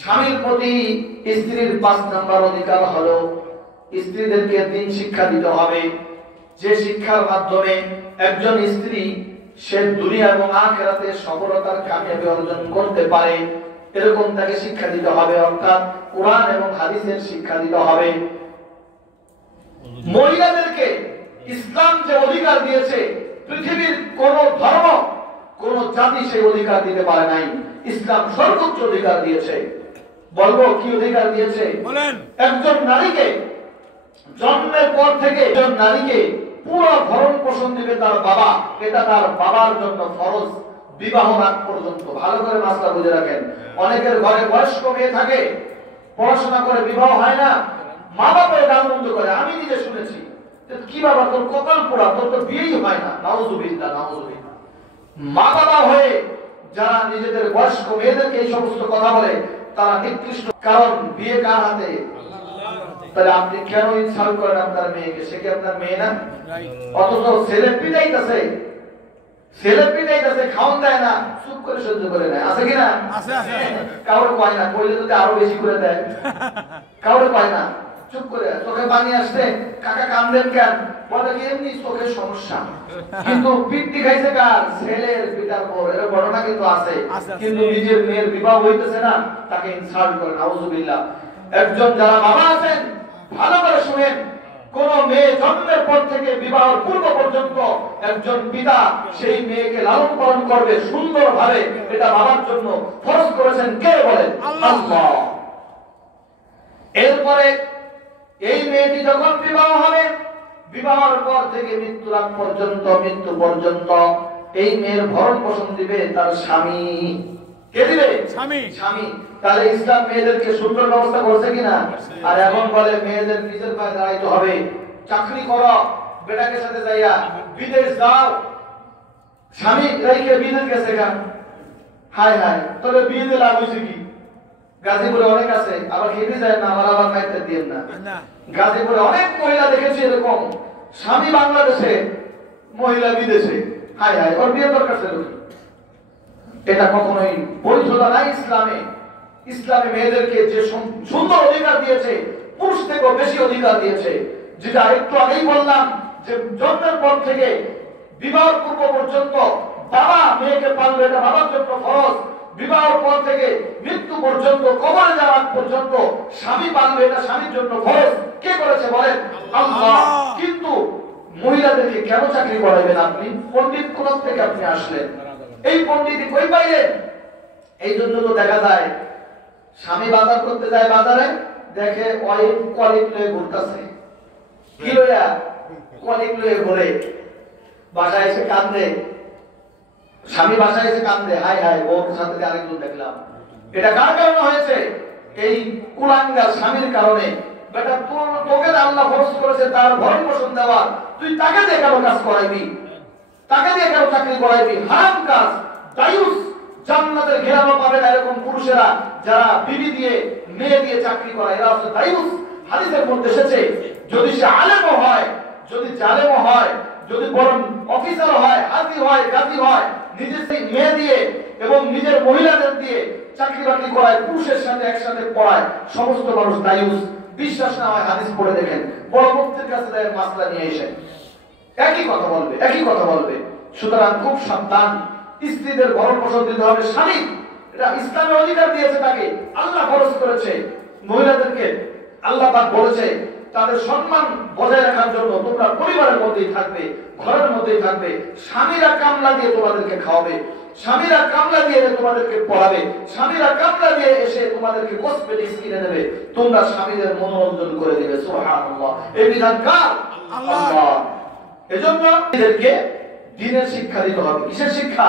স্বামীর প্রতি স্ত্রীর ৫ নম্বর অধিকার হলো স্ত্রীদেরকে দিন শিক্ষা দিতে হবে, যে শিক্ষার মাধ্যমে একজন স্ত্রী সে দুনিয়া এবং আখিরাতে সফলতার কামিয়াবি অর্জন করতে পারে, এরকম তাকে শিক্ষা দিতে হবে। অর্থাৎ কোরআন এবং হাদিসের শিক্ষা দিতে হবে। মহিলাদেরকে ইসলাম যে অধিকার দিয়েছে, পৃথিবীর কোন ধর্ম কোন জাতি সেই অধিকার দিতে পারে নাই। ইসলাম সর্বোচ্চ অধিকার দিয়েছে। বলবো কি অধিকার দিয়েছে? বলেন। একজন নারীকে জন্মের পর থেকে একজন নারীকে পুরো ভরণ পোষণ দিবে তার বাবা, এটা তার বাবার জন্য ফরজ বিবাহ আগ পর্যন্ত। ভালো করে মাসলা বুঝে রাখেন। অনেকের ঘরে বয়স্ক মেয়ে থাকে, পড়াশোনা করে বিবাহ হয় না, মা বাবার গালমন্দ করে। আমি নিজে শুনেছি, কি বাবা তোর কপাল পোড়া, তোর তো বিয়েই হয় না। নাউজুবিল্লাহ, নাউজুবিল্লাহ। মা বাবা হয়ে যারা নিজেদের বয়স্ক মেয়েদেরকে এই সমস্ত কথা বলে তারা নিকৃষ্ট। কারণ বিয়ে কার হাতে? তাহলে আপনি কেন ইনসাল্ট করেন আপনার মেয়েকে? সে কি আপনার মেয়ে না? অথচ ছেলে পিটাইতেছে, খাওয়ান দেয় না, চুপ করে সহ্য করে নেয়। আছে কিনা? কাউরে কয় না, কইলে যদি আরো বেশি করে দেয়। কাউরে কয় না, চুপ করে। চোখে পানি আসছে, কাকা কান্দেন কেন? বলে কি এমনি চোখের সমস্যা। কিন্তু পিটি খাইছে কার? ছেলের পিতার পর। এর ঘটনা কিন্তু আছে। কিন্তু নিজের মেয়ের বিবাহ হইতেছে না, তাকে ইনসাল্ট করে। নাউজুবিল্লাহ। একজন যারা বাবা আছেন ভালো করে শুনেন, কোন মেয়ে জন্মের পর থেকে বিবাহের পূর্ব পর্যন্ত একজন পিতা সেই মেয়েকে লালন পালন করবে সুন্দরভাবে, এটা বাবার জন্য ফরজ করেছেন কে? বলেন আল্লাহ। এরপরে এই মেয়েটি যখন বিবাহ হবে, বিবাহের পর থেকে মৃত্যুর আগ পর্যন্ত, মৃত্যু পর্যন্ত এই মেয়ের ভরণ পোষণ দিবে তার স্বামী। কে দিবে? স্বামী। স্বামী। তাহলে ইসলাম মেয়েদেরকে সুন্দর ব্যবস্থা করছে কিনা? আর এখন বলে মেয়েদের নিজের পায়ে দাঁড়াইতে হবে, চাকরি করো, বেটাকে সাথে যাইয়া বিদেশ যাও। স্বামী রেখে বিদেশ গেছে কেন? হায় হায়, তাহলে বিয়ে দিয়ে লাভ হয়েছে কি? গাজীপুরে অনেক আছে, আবার খেতে যায় না, আমার আবার মাইতে দিয়ে না। গাজীপুরে অনেক মহিলা দেখেছি এরকম, স্বামী বাংলাদেশে, মহিলা বিদেশে। হায় হায়, ওর বিয়ে দরকার ছিল কি? এটা কখনোই বৈধতা নাই ইসলামে। ইসলামে মেয়েদেরকে যে সুন্দর অধিকার দিয়েছে, পুরুষ থেকেও বেশি অধিকার দিয়েছে। যেটা একটু আগেই বললাম যে জন্মের পর থেকে বিবাহ পূর্ব পর্যন্ত বাবা মেয়েকে পালবে, এটা বাবার জন্য ফরজ। বিবাহের পর থেকে মৃত্যু পর্যন্ত, কবরে যাওয়ার পর্যন্ত স্বামী পালবে, এটা স্বামীর জন্য ফরজ। কে করেছে বলেন? আল্লাহ। কিন্তু মহিলাদেরকে কেন চাকরি করাবেন আপনি? পণ্ডিত কোথা থেকে আপনি আসলেন? এই পণ্ডিতই কই পাইলেন? এই জন্য তো দেখা যায় স্বামী বাজার করতে যায়, বাজারে দেখে ওয়াইফ কলিগ লয়ে ঘুরতেছে। কি লইয়া? কলিগ লয়ে ঘুরে। বাসায় এসে কান্দে, স্বামী বাসায় এসে কান্দে, হাই হাই ওর সাথে আরেকজন দেখলাম। এটা কার কারণে হয়েছে? এই কুলাঙ্গার স্বামীর কারণে। বেটা তোকে আল্লাহ ফরজ করেছে তার ভরণ পোষণ দেওয়া, তুই তাকে দিয়ে কেন কাজ করাইবি? তাকে দিয়ে কেন চাকরি করাইবি? হারাম কাজ, দায়ুস। জান্নাতের ঘেরানো পাবে না এরকম পুরুষেরা যারা বিবি দিয়ে, মেয়ে দিয়ে চাকরি করায়, এরা হচ্ছে দায়ুস। হাদিসের মধ্যে এসেছে, যদি সে আলেমও হয়, যদি জালেমও হয়, যদি বরং অফিসার হয়, হাজি হয়, গাজী হয়, নিজের সেই মেয়ে দিয়ে এবং নিজের মহিলাদের দিয়ে চাকরি বাকরি করায়, পুরুষের সাথে একসাথে পড়ায়, সমস্ত মানুষ দায়ুস। বিশ্বাস না হয় হাদিস পড়ে দেখেন, বড় মুফতির কাছে দেয় মাসলা নিয়ে এসে একই কথা বলবে, একই কথা বলবে। সুতরাং খুব সাবধান, স্ত্রীদের ভরণ পোষণ দিতে হবে স্বামী। এটা ইসলামের অধিকার দিয়েছে তাকে, আল্লাহ ফরজ করেছে। মহিলাদেরকে আল্লাহ পাক বলেছে তাদের সম্মান বজায় রাখার জন্য তোমরা পরিবারের মধ্যেই থাকবে, ঘরের মধ্যেই থাকবে। স্বামীরা কামলা দিয়ে তোমাদেরকে খাওয়াবে, স্বামীরা কামলা দিয়ে তোমাদেরকে পড়াবে, স্বামীরা কামলা দিয়ে এসে তোমাদেরকে কসমেটিক্স কিনে দেবে, তোমরা স্বামীদের মনোরঞ্জন করে দিবে। সুবহানাল্লাহ। এই বিধান কার? আল্লাহ। এজন্য এদেরকে দ্বীনের শিক্ষা দিতে হবে। কিসের শিক্ষা?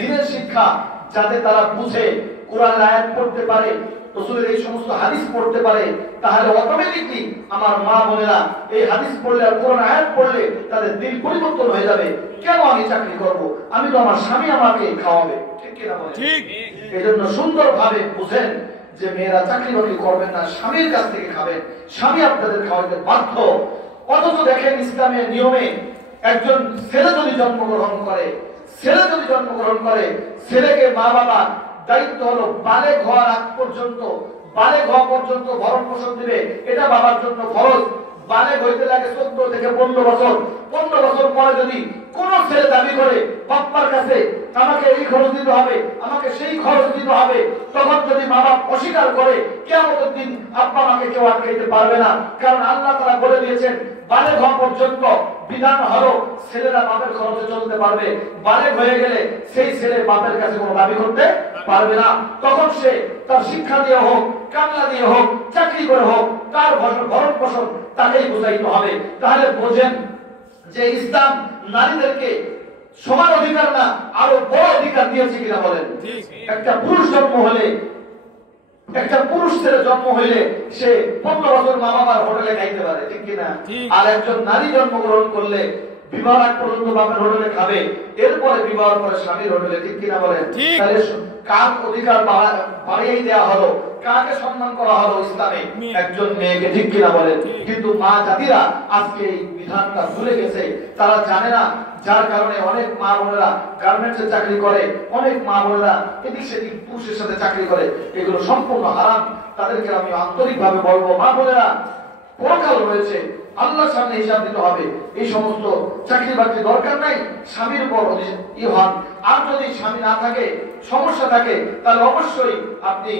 দ্বীনের শিক্ষা, যাতে তারা বুঝে, কোরআন আয়াত পড়তে পারে, রাসূলের এই সমস্ত হাদিস পড়তে পারে। তাহলে অটোমেটিকলি আমার মা বোনেরা এই হাদিস পড়লে আর কোরআন আয়াত পড়লে তাদের দিল পরিবর্তন হয়ে যাবে। কেন আমি চাকরি করব? আমি তো আমার স্বামী আমাকে খাওয়াবে। ঠিক কি না বলেন? ঠিক। এজন্য সুন্দরভাবে বুঝেন যে মেয়েরা চাকরি বাকরি করবেন না, স্বামীর কাছ থেকে খাবেন। স্বামী আপনাদের খাওয়াতে বাধ্য। অথচ দেখেন ইসলামের নিয়মে একজন ছেলে যদি জন্মগ্রহণ করে, ছেলেকে মা বাবা দায়িত্ব হলো বালেগ হওয়ার আগ পর্যন্ত, বালেগ হওয়া পর্যন্ত ভরণ পোষণ দিবে, এটা বাবার জন্য ফরজ। বালেগ হইতে লাগে 14 থেকে 15 বছর। 15 বছর পরে যদি কোন ছেলে দাবি করে বাপ্পার কাছে আমাকে এই খরচ দিতে হবে, আমাকে সেই খরচ দিতে হবে, তখন যদি মা বাপ অস্বীকার করে, কিয়ামতের দিন আব্বা আমাকে কেউ আটকাইতে পারবে না। কারণ আল্লাহ তাআলা বলে দিয়েছেন বালেগ হওয়া পর্যন্ত বিধান হলো ছেলেরা বাপের খরচে চলতে পারবে। বালেগ হয়ে গেলে সেই ছেলে বাপের কাছে কোনো দাবি করতে পারবে না। তখন সে তার শিক্ষা দিয়ে হোক, কামলা দিয়ে হোক, চাকরি করে হোক, তার ভরণ পোষণ তাকেই বুঝাইতে হবে। তাহলে বোঝেন যে ইসলাম নারীদেরকে সমান অধিকার না আরো বড় অধিকার দিয়েছে কিনা বলেন। একটা পুরুষ জন্ম হলে, একটা পুরুষ ছেলে জন্ম হইলে সে 15 বছর মা বাবার হোটেলে খাইতে পারে, ঠিক কিনা? আর একজন নারী জন্মগ্রহণ করলে বিবাহ আগ পর্যন্ত বাবার হোটেলে খাবে, এরপরে বিবাহের পরে স্বামীর হোটেলে, ঠিক কিনা বলেন? তাহলে কার অধিকার বাড়িয়ে দেওয়া হলো, কাকে সম্মান করা হলো ইসলামে? একজন মেয়েকে, ঠিক কিনা বলেন? কিন্তু মা জাতিরা আজকে এই বিধানটা ভুলে গেছে, তারা জানে না। যার কারণে অনেক মা বোনেরা গার্মেন্টসে চাকরি করে, অনেক মা বোনেরা এদিক সেদিক পুরুষের সাথে চাকরি করে, এগুলো সম্পূর্ণ হারাম। তাদেরকে আমি আন্তরিকভাবে বলবো, মা বোনেরা পরকাল রয়েছে, আল্লাহর সামনে হিসাব দিতে হবে। এই সমস্ত চাকরি বাকরি দরকার নাই, স্বামীর উপর হন। আর যদি স্বামী না থাকে, সমস্যা থাকে, তাহলে অবশ্যই আপনি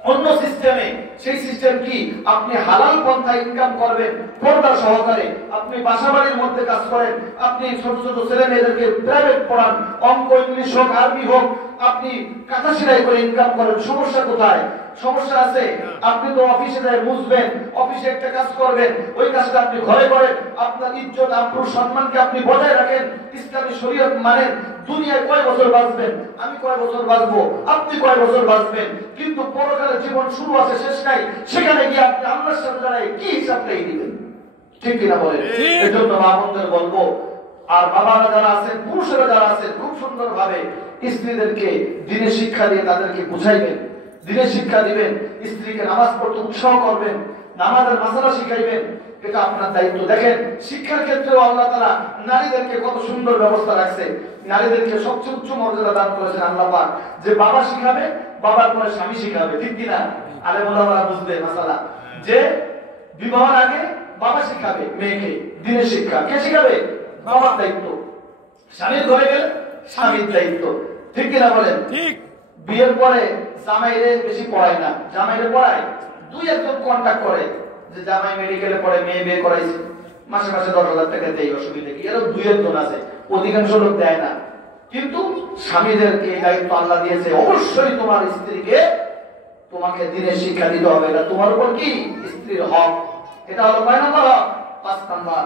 অন্য সিস্টেমে, সেই সিস্টেম কি আপনি হালাল পন্থায় ইনকাম করবেন, পর্দা সহকারে। আপনি বাসাবাড়ির মধ্যে কাজ করেন, আপনি ছোট ছোট ছেলে মেয়েদেরকে প্রাইভেট পড়ান, অঙ্ক, ইংলিশ হোক, আরবি হোক, আপনি কাঁথা সেলাই করে ইনকাম করেন। সমস্যা কোথায়? সমস্যা আছে। আপনি তো অফিসে যায় মুছবেন, অফিসে একটা কাজ করবেন, ওই কাজটা আপনি ঘরে করেন, আপনার ইজ্জত আব্রুর সম্মানকে আপনি বজায় রাখেন, ইসলামী শরীয়ত মানেন। দুনিয়ায় কয় বছর বাঁচবেন? আমি কয় বছর বাঁচবো, আপনি কয় বছর বাঁচবেন? কিন্তু পরকালে জীবন শুরু আছে, শেষ নাই। সেখানে গিয়ে আপনি আল্লাহর সামনে দাঁড়ায় কি হিসাবটাই দিবেন, ঠিক কিনা বলেন? এজন্য মা বোনদের বলবো, আর বাবারা যারা আছেন, পুরুষেরা যারা আছেন, খুব সুন্দর ভাবে স্ত্রীদেরকে দ্বীনের শিক্ষা দিয়ে তাদেরকে বুঝাইবেন, দ্বীনের শিক্ষা দিবেন, স্ত্রীকে নামাজ পড়তে উৎসাহ করবেন, নামাজের মাসালা শিখাইবেন। এটা আপনার দায়িত্ব। দেখেন শিক্ষার ক্ষেত্রেও আল্লাহ তাআলা নারীদেরকে কত সুন্দর ব্যবস্থা রাখছে। নারীদেরকে সবচেয়ে উচ্চ মর্যাদা দান করেছেন আল্লাহ পাক, যে বাবা শিখাবে, বাবার পরে স্বামী শিখাবে, ঠিক কিনা? আলেম ওলামারা বুঝবে মাসালা, যে বিবাহের আগে বাবা শিখাবে মেয়েকে দ্বীনের শিক্ষা। কে শিখাবে? বাবার দায়িত্ব। স্বামীর ঘরে গেলে স্বামীর দায়িত্ব, ঠিক কিনা বলেন? ঠিক। বিয়ের পরে জামাইরে বেশি পড়ায় না, জামাইরে পড়ায় দুই একজন কন্ট্যাক্ট করে, যে জামাই মেডিকেলে পড়ে, মেয়ে বিয়ে করাইছে, মাসে মাসে 10,000 টাকা দেয়, অসুবিধা কি? এরকম দুই একজন আছে, অধিকাংশ লোক দেয় না। কিন্তু স্বামীদেরকে এই দায়িত্ব আল্লাহ দিয়েছে, অবশ্যই তোমার স্ত্রীকে তোমাকে দ্বীনের শিক্ষা দিতে হবে। এটা তোমার উপর কি? স্ত্রীর হক। এটা হলো কয় নম্বর হক? 5 নম্বর।